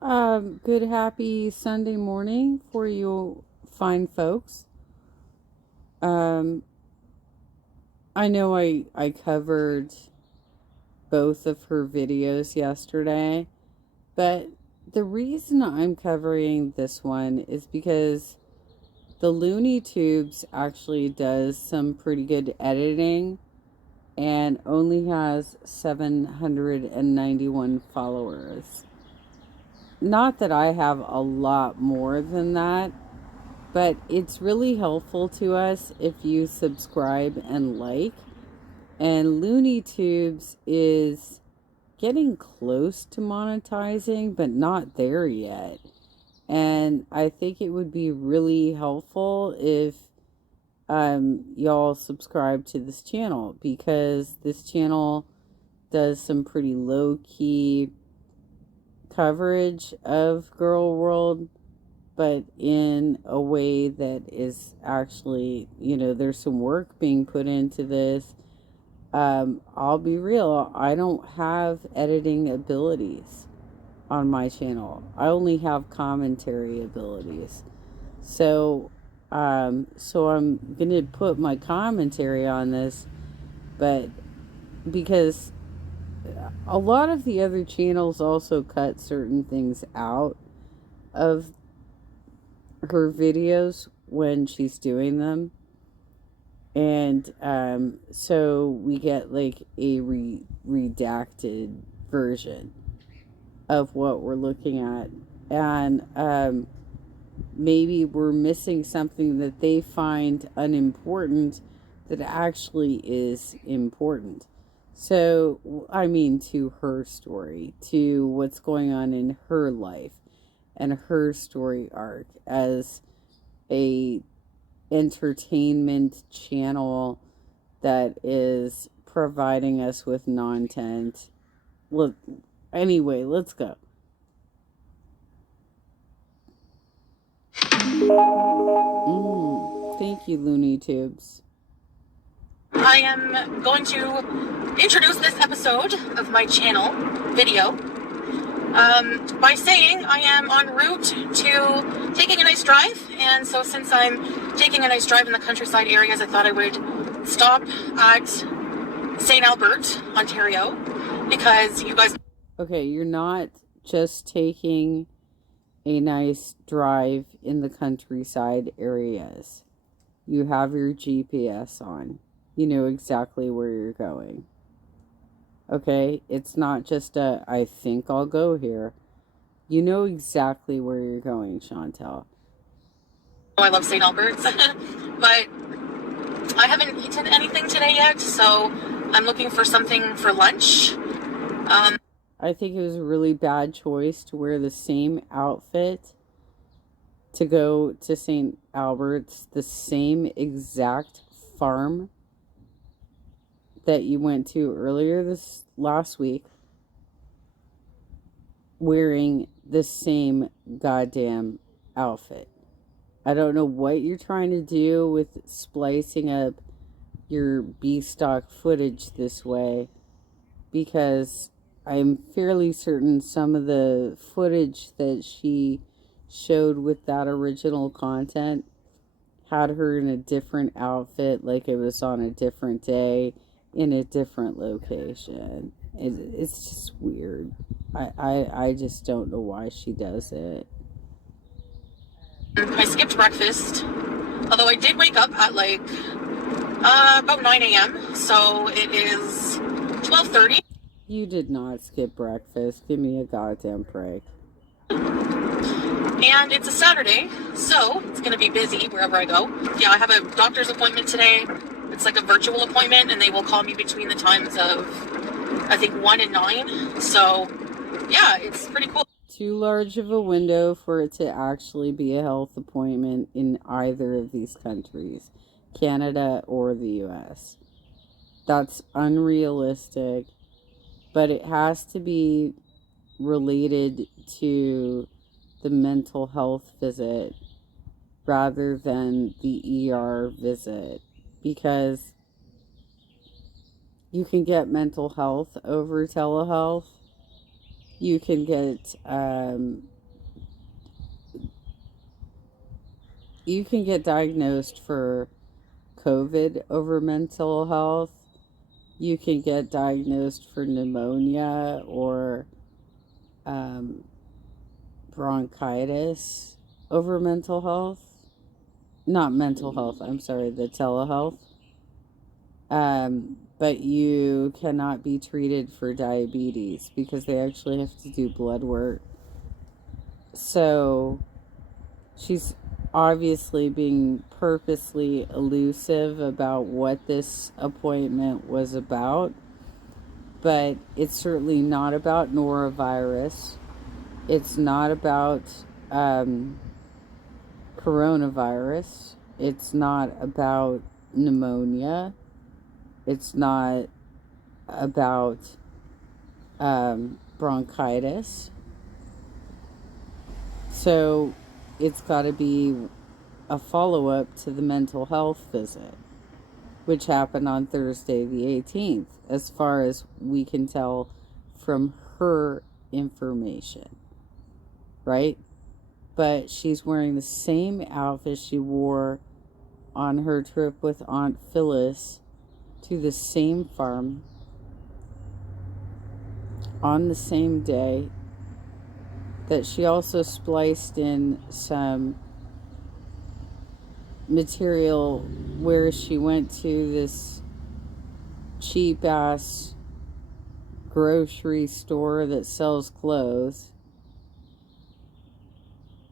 Good happy Sunday morning for you fine folks. Um, I know I covered both of her videos yesterday, but the reason I'm covering this one is because the Looney Tubes actually does some pretty good editing and only has 791 followers. Not that I have a lot more than that, but it's really helpful to us if you subscribe and like. And Looney Tubes is getting close to monetizing, but not there yet. And I think it would be really helpful if y'all subscribe to this channel, because this channel does some pretty low key coverage of Girl World, but in a way that is actually, there's some work being put into this. I'll be real, I don't have editing abilities on my channel. I only have commentary abilities. So I'm gonna put my commentary on this, but because a lot of the other channels also cut certain things out of her videos when she's doing them, and so we get like a redacted version of what we're looking at, and maybe we're missing something that they find unimportant that actually is important. So I mean, to her story, to what's going on in her life and her story arc as a entertainment channel that is providing us with content. Look, anyway, let's go. Thank you, Looney Tubes. I am going to introduce this episode of my channel video by saying I am en route to taking a nice drive, and so since I'm taking a nice drive in the countryside areas, I thought I would stop at St. Albert, Ontario, because you guys... Okay, you're not just taking a nice drive in the countryside areas. You have your GPS on. You know exactly where you're going. Okay, it's not just I think I'll go here. You know exactly where you're going, Chantel. Oh, I love St. Albert's, but I haven't eaten anything today yet, so I'm looking for something for lunch. I think it was a really bad choice to wear the same outfit to go to St. Albert's, the same exact farm that you went to earlier this last week, wearing the same goddamn outfit. I don't know what you're trying to do with splicing up your B-stock footage this way, because I'm fairly certain some of the footage that she showed with that original content had her in a different outfit, like it was on a different day in a different location. It's just weird. I just don't know why she does it. I skipped breakfast, although I did wake up at like about 9 a.m. So it is 12:30. You did not skip breakfast. Give me a goddamn break. And it's a Saturday, so it's going to be busy wherever I go. Yeah, I have a doctor's appointment today. It's like a virtual appointment, and they will call me between the times of, I think, 1 and 9. So, yeah, it's pretty cool. Too large of a window for it to actually be a health appointment in either of these countries, Canada or the US. That's unrealistic, but it has to be related to the mental health visit rather than the ER visit, because you can get mental health over telehealth, You can get diagnosed for COVID over mental health. You can get diagnosed for pneumonia or bronchitis over mental health. Not mental health, I'm sorry, the telehealth. But you cannot be treated for diabetes because they actually have to do blood work. So she's obviously being purposely elusive about what this appointment was about, but it's certainly not about norovirus. It's not about coronavirus. It's not about pneumonia. It's not about bronchitis. So it's got to be a follow-up to the mental health visit, which happened on Thursday the 18th, as far as we can tell from her information, right? But she's wearing the same outfit she wore on her trip with Aunt Phyllis to the same farm on the same day, that she also spliced in some material where she went to this cheap ass grocery store that sells clothes,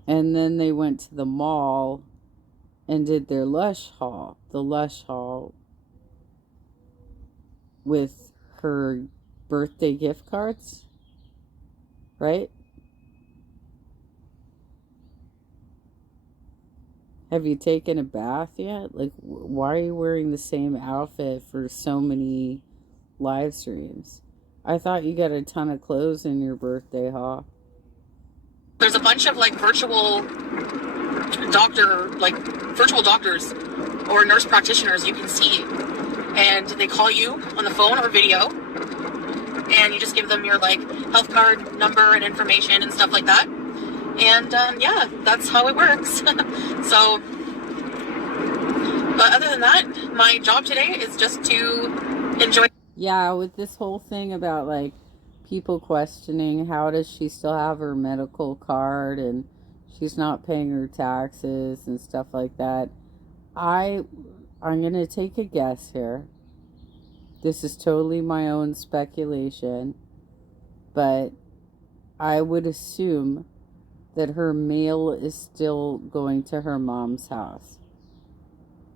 and then they went to the mall and did their Lush haul, the Lush haul with her birthday gift cards, right? Have you taken a bath yet? Like, why are you wearing the same outfit for so many live streams? I thought you got a ton of clothes in your birthday haul. There's a bunch of like virtual doctors or nurse practitioners you can see, and they call you on the phone or video, and you just give them your like health card number and information and stuff like that. And yeah, that's how it works. So, but other than that, my job today is just to enjoy. Yeah, with this whole thing about like people questioning how does she still have her medical card and she's not paying her taxes and stuff like that. I'm gonna take a guess here. This is totally my own speculation, but I would assume that her mail is still going to her mom's house,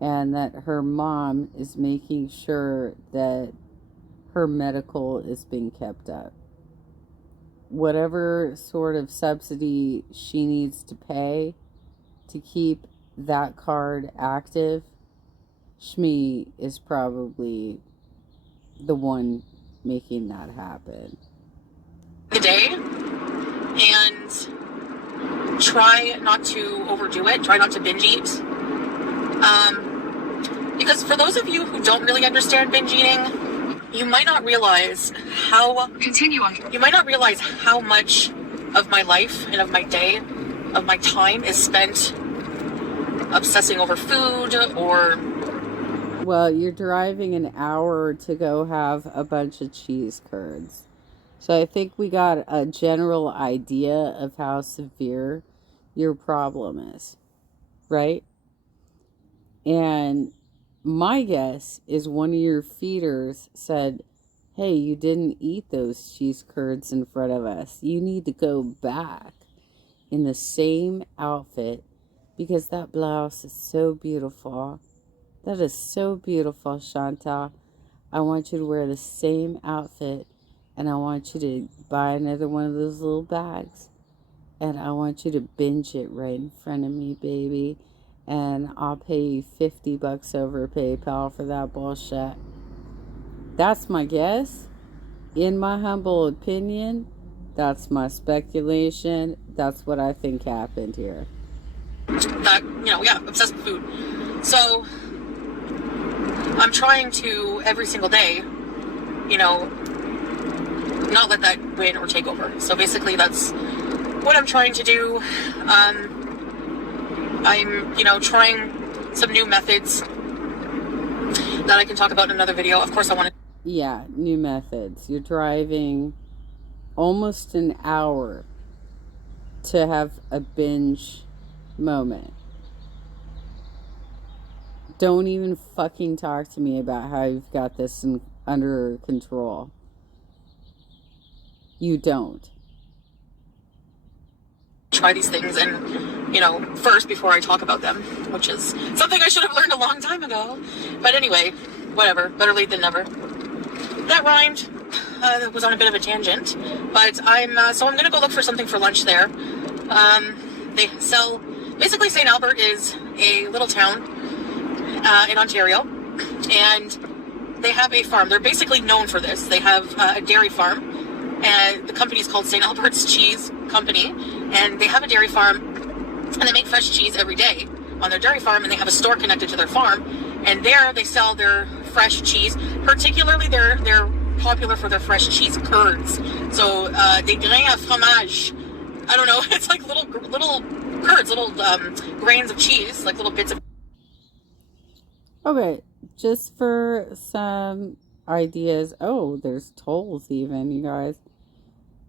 and that her mom is making sure that her medical is being kept up. Whatever sort of subsidy she needs to pay to keep that card active, Shmi is probably the one making that happen. The day, and try not to overdo it. Try not to binge eat. Because for those of you who don't really understand binge eating, you might not realize how... Continue on. You might not realize how much of my life and of my day, of my time is spent obsessing over food or... Well, you're driving an hour to go have a bunch of cheese curds. So I think we got a general idea of how severe your problem is, right? And my guess is one of your feeders said, hey, you didn't eat those cheese curds in front of us. You need to go back in the same outfit because that blouse is so beautiful. That is so beautiful, Shanta. I want you to wear the same outfit, and I want you to buy another one of those little bags, and I want you to binge it right in front of me, baby, and I'll pay you $50 over PayPal for that bullshit. That's my guess. In my humble opinion, that's my speculation. That's what I think happened here. That, obsessed with food. So I'm trying to every single day, not let that win or take over. So basically that's what I'm trying to do. I'm, trying some new methods that I can talk about in another video. Of course, I want to... Yeah, new methods. You're driving almost an hour to have a binge moment. Don't even fucking talk to me about how you've got this under control. You don't. Try these things and, first before I talk about them, which is something I should have learned a long time ago. But anyway, whatever. Better late than never. That rhymed. That was on a bit of a tangent. But I'm going to go look for something for lunch there. They sell... Basically, St. Albert is a little town in Ontario. And they have a farm. They're basically known for this. They have a dairy farm. And the company is called St. Albert's Cheese Company. And they have a dairy farm. And they make fresh cheese every day on their dairy farm. And they have a store connected to their farm. And there they sell their fresh cheese. Particularly, they're popular for their fresh cheese curds. So, des grains à fromage. I don't know. It's like little curds, little grains of cheese, like little bits of... Okay, just for some ideas. Oh, there's tolls even, you guys.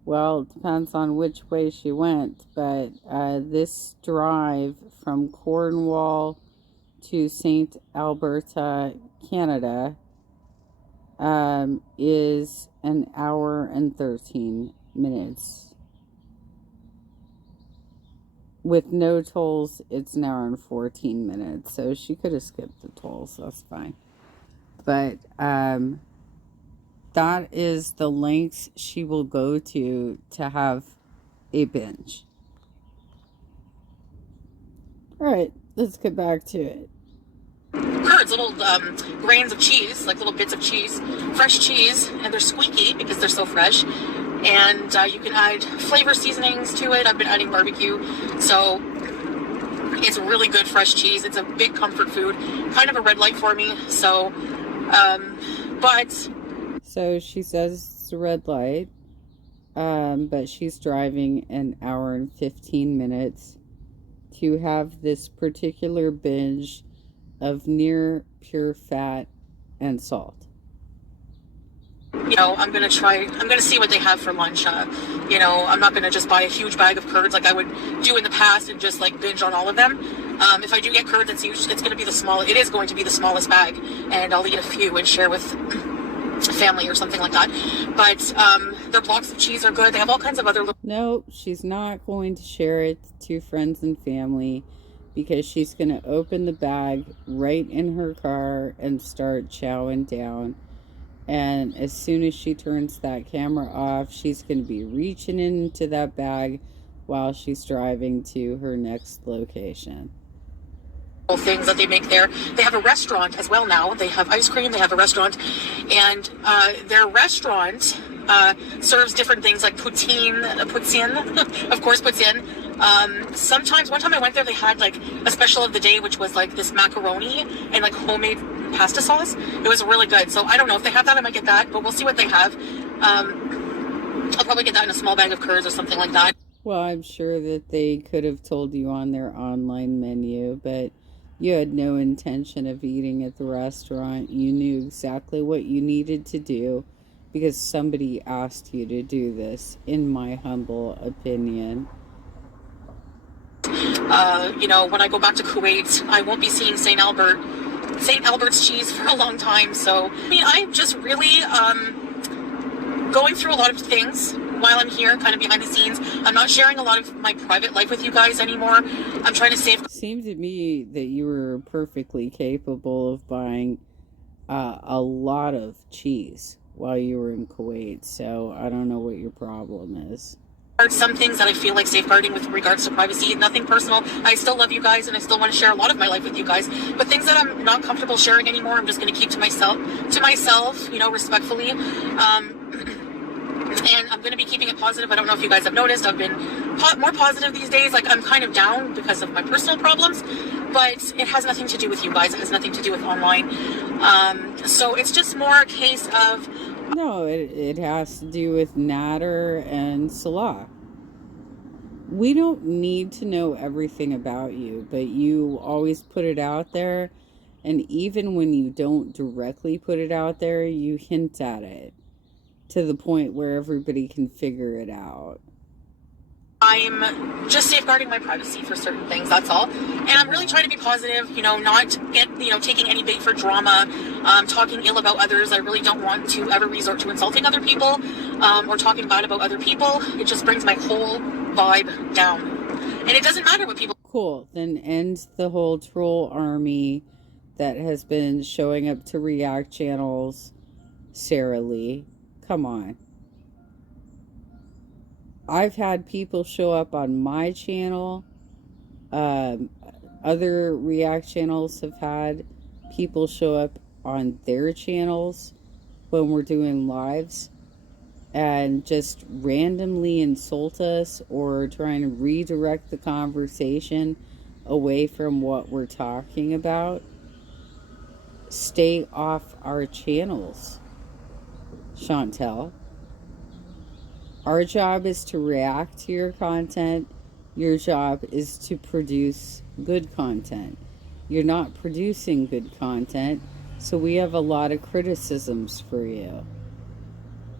Well, it depends on which way she went, but this drive from Cornwall to St. Alberta, Canada, is an hour and 13 minutes. With no tolls, it's an hour and 14 minutes. So she could have skipped the tolls. So that's fine. But that is the lengths she will go to have a binge. Alright, let's get back to it. Curds, little grains of cheese, like little bits of cheese, fresh cheese, and they're squeaky because they're so fresh. And you can add flavor seasonings to it. I've been adding barbecue, so it's really good fresh cheese. It's a big comfort food, kind of a red light for me. So, So she says it's a red light, but she's driving an hour and 15 minutes to have this particular binge of near pure fat and salt. I'm going to see what they have for lunch. I'm not going to just buy a huge bag of curds like I would do in the past and just like binge on all of them. If I do get curds, it is going to be the smallest bag, and I'll eat a few and share with family or something like that. But their blocks of cheese are good. They have all kinds of other... No, she's not going to share it to friends and family because she's going to open the bag right in her car and start chowing down. And as soon as she turns that camera off, she's going to be reaching into that bag while she's driving to her next location. Things that they make there. They have a restaurant as well now. They have ice cream. They have a restaurant. And their restaurant serves different things like poutine, of course, poutine. Sometimes, one time I went there, they had like a special of the day, which was like this macaroni and like homemade pasta sauce. It was really good. So I don't know if they have that. I might get that, but we'll see what they have. I'll probably get that in a small bag of curds or something like that. Well, I'm sure that they could have told you on their online menu, but you had no intention of eating at the restaurant. You knew exactly what you needed to do because somebody asked you to do this, in my humble opinion. When I go back to Kuwait, I won't be seeing St. Albert's cheese for a long time. So, I'm just really going through a lot of things while I'm here, kind of behind the scenes. I'm not sharing a lot of my private life with you guys anymore. I'm trying to save... It seemed to me that you were perfectly capable of buying a lot of cheese while you were in Kuwait. So I don't know what your problem is. Some things that I feel like safeguarding with regards to privacy, nothing personal. I still love you guys and I still want to share a lot of my life with you guys, but things that I'm not comfortable sharing anymore, I'm just going to keep to myself, respectfully. And I'm going to be keeping it positive. I don't know if you guys have noticed, I've been more positive these days. Like, I'm kind of down because of my personal problems, but it has nothing to do with you guys. It has nothing to do with online. So it's just more a case of No, it has to do with Nader and Salah. We don't need to know everything about you, but you always put it out there. And even when you don't directly put it out there, you hint at it to the point where everybody can figure it out. I'm just safeguarding my privacy for certain things, that's all. And I'm really trying to be positive, not taking any bait for drama, talking ill about others. I really don't want to ever resort to insulting other people, or talking bad about other people. It just brings my whole vibe down. And it doesn't matter what people... Cool. Then end the whole troll army that has been showing up to React channels. Sarah Lee, come on. I've had people show up on my channel. Other React channels have had people show up on their channels when we're doing lives and just randomly insult us or trying to redirect the conversation away from what we're talking about. Stay off our channels, Chantel. Our job is to react to your content. Your job is to produce good content. You're not producing good content, so we have a lot of criticisms for you.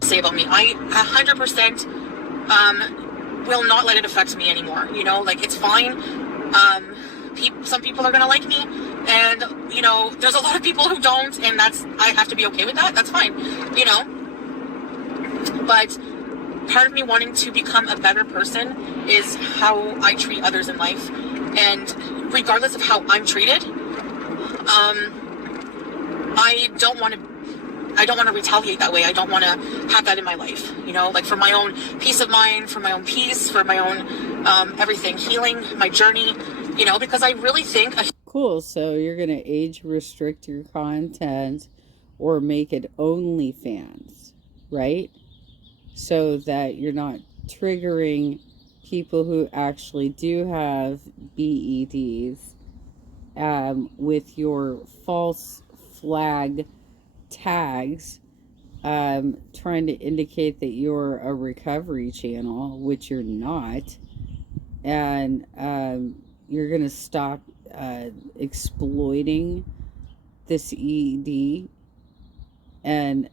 Say about me, I 100% will not let it affect me anymore. It's fine. Some people are gonna like me, and there's a lot of people who don't, and I have to be okay with that. That's fine, But part of me wanting to become a better person is how I treat others in life, and regardless of how I'm treated, I don't want to retaliate that way. I don't want to have that in my life, for my own peace of mind, for my own peace, for my own everything, healing, my journey, because I really think... Cool, so you're going to age restrict your content or make it OnlyFans, right? So that you're not triggering people who actually do have BEDs with your false flag tags, trying to indicate that you're a recovery channel, which you're not, and you're going to stop exploiting this ED and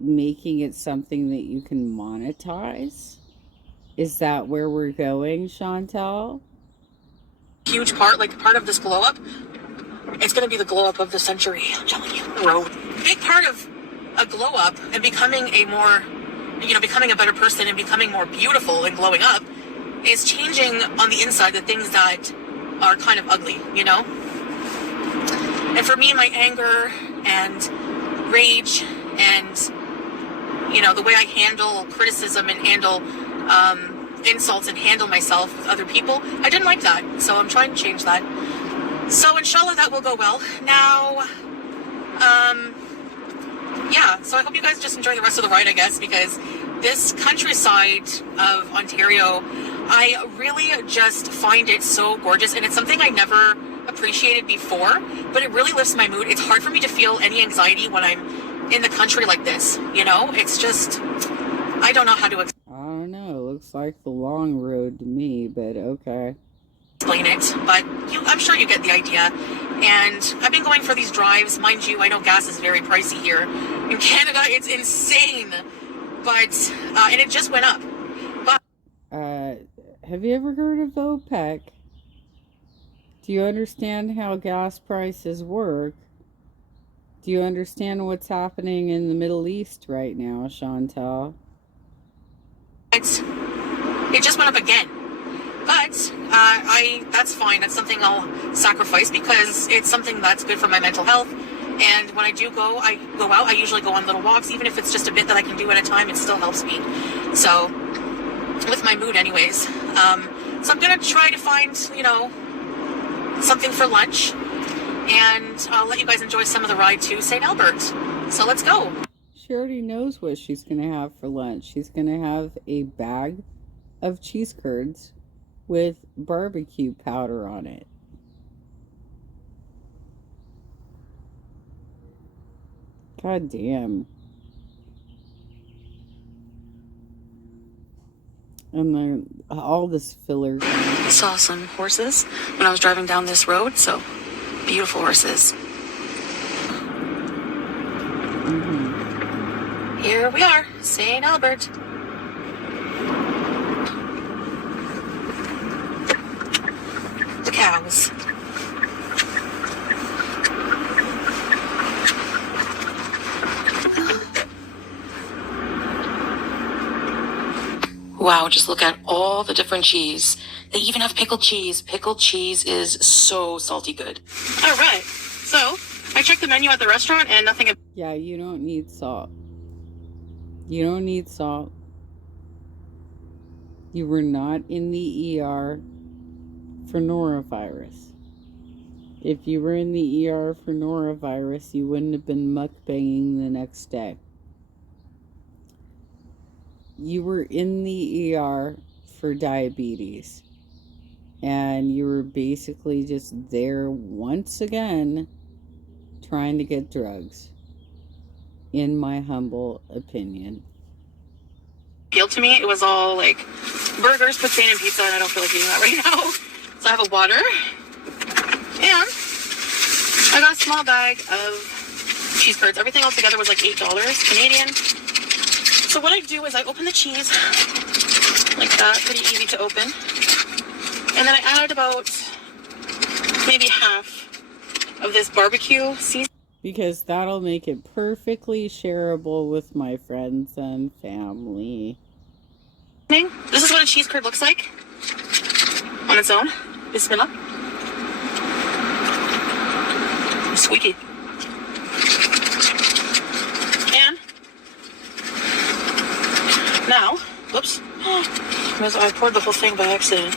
making it something that you can monetize. Is that where we're going, Chantel? Huge part of this glow up. It's going to be the glow up of the century. I'm telling you, big part of a glow up and becoming a better person and becoming more beautiful and glowing up is changing on the inside the things that are kind of ugly, And for me, my anger and rage and the way I handle criticism and handle insults and handle myself with other people, I didn't like that. So I'm trying to change that. So inshallah that will go well. Now, so I hope you guys just enjoy the rest of the ride, I guess, because this countryside of Ontario, I really just find it so gorgeous, and it's something I never appreciated before, but it really lifts my mood. It's hard for me to feel any anxiety when I'm in the country like this, It's just, I don't know how to I don't know, looks like the long road to me, but okay. Explain it, but I'm sure you get the idea. And I've been going for these drives. Mind you, I know gas is very pricey here. In Canada, it's insane. But, and it just went up. But have you ever heard of OPEC? Do you understand how gas prices work? Do you understand what's happening in the Middle East right now, Chantal? It just went up again. But that's fine. That's something I'll sacrifice because it's something that's good for my mental health. And when I do go out, I usually go on little walks. Even if it's just a bit that I can do at a time, it still helps me. So, with my mood anyways. So I'm going to try to find, something for lunch. And I'll let you guys enjoy some of the ride to St. Albert. So let's go. She already knows what she's going to have for lunch. She's going to have a bag of cheese curds with barbecue powder on it. God damn. And then all this filler. Saw some horses when I was driving down this road, so beautiful horses. Mm-hmm. Here we are, St. Albert. The cows. Wow, just look at all the different cheese. They even have pickled cheese. Pickled cheese is so salty good. All right, so I checked the menu at the restaurant and nothing. Yeah, you don't need salt. You don't need salt. You were not in the ER for norovirus. If you were in the ER for norovirus, you wouldn't have been mukbanging the next day. You were in the ER for diabetes. And you were basically just there once again trying to get drugs, in my humble opinion. Appealed to me. It was all like burgers, poutine, and pizza, and I don't feel like eating that right now. So I have a water, and I got a small bag of cheese curds. Everything all together was like $8 Canadian. So what I do is I open the cheese like that, pretty easy to open. And then I add about maybe half of this barbecue seasoning. Because that'll make it perfectly shareable with my friends and family. This is what a cheese curd looks like on its own. Bismillah. Squeaky. And now, whoops, I poured the whole thing by accident.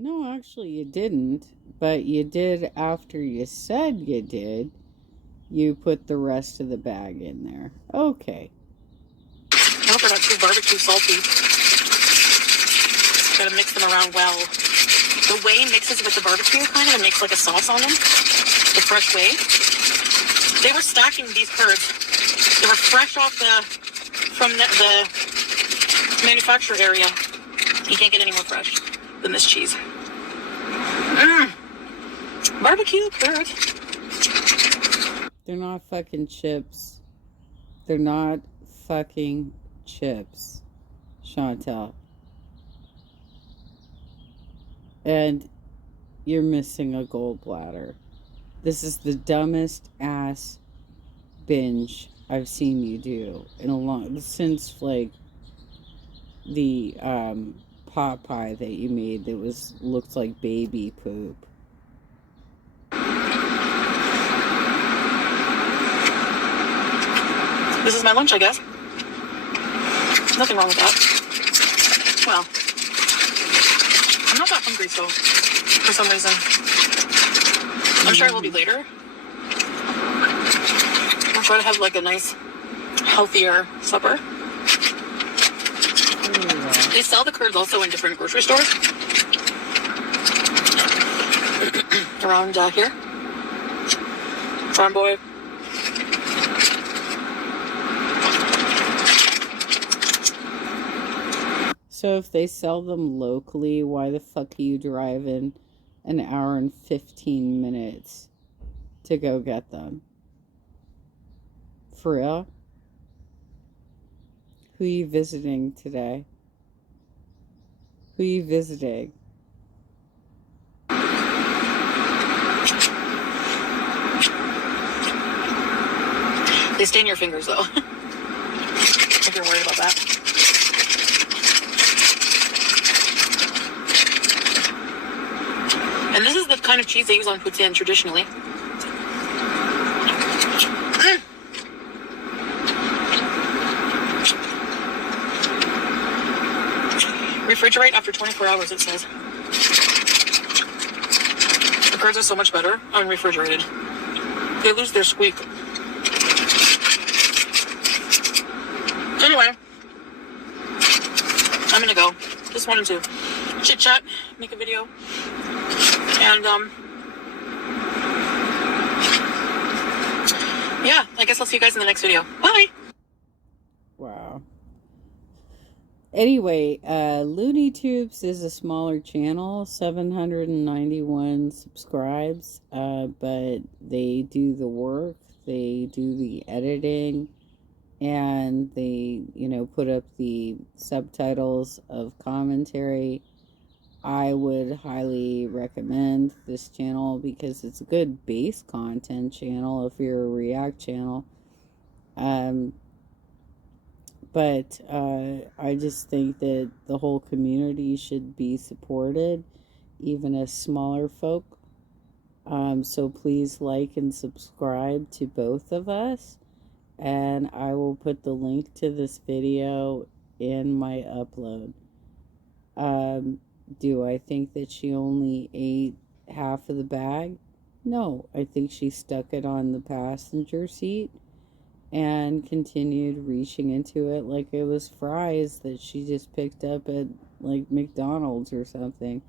No, actually you didn't, but you did after you said you did. You put the rest of the bag in there. Okay. I hope they're not too barbecue salty. Gotta mix them around well. The whey mixes with the barbecue kind of and makes like a sauce on them. The fresh whey. They were stacking these curds. They were fresh off from the manufacturer area. You can't get any more fresh than this cheese. Barbecue curd. They're not fucking chips. They're not fucking chips, Chantel. And you're missing a gallbladder. This is the dumbest ass binge I've seen you do in a long, since like the pot pie that you made that looked like baby poop. This is my lunch, I guess. Nothing wrong with that. Well, I'm not that hungry, so for some reason. I'm sure I will be later. I'll try to have like a nice, healthier supper. They sell the curds also in different grocery stores. Around here. Farm Boy. So if they sell them locally, why the fuck are you driving an hour and 15 minutes to go get them? For real? Who are you visiting today? Who are you visiting? They stain your fingers though. If you're worried about that. And this is the kind of cheese they use on poutine traditionally. Refrigerate after 24 hours, it says. The curds are so much better unrefrigerated. They lose their squeak. Anyway, I'm gonna go. Just wanted to chit chat, make a video. And, yeah, I guess I'll see you guys in the next video. Bye! Wow. Anyway, Looney Tubes is a smaller channel, 791 subscribes, but they do the work, they do the editing, and they, put up the subtitles of commentary. I would highly recommend this channel because it's a good base content channel if you're a React channel. Um, but I just think that the whole community should be supported, even as smaller folk. So please like and subscribe to both of us, and I will put the link to this video in my upload. Do I think that she only ate half of the bag? No, I think she stuck it on the passenger seat and continued reaching into it like it was fries that she just picked up at like McDonald's or something.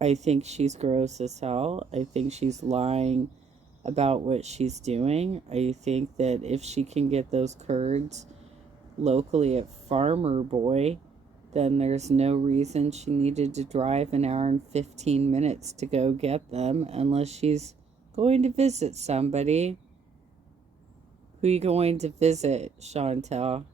I think she's gross as hell. I think she's lying about what she's doing. I think that if she can get those curds locally at Farmer Boy, then there's no reason she needed to drive an hour and 15 minutes to go get them unless she's going to visit somebody. Who are you going to visit, Chantel?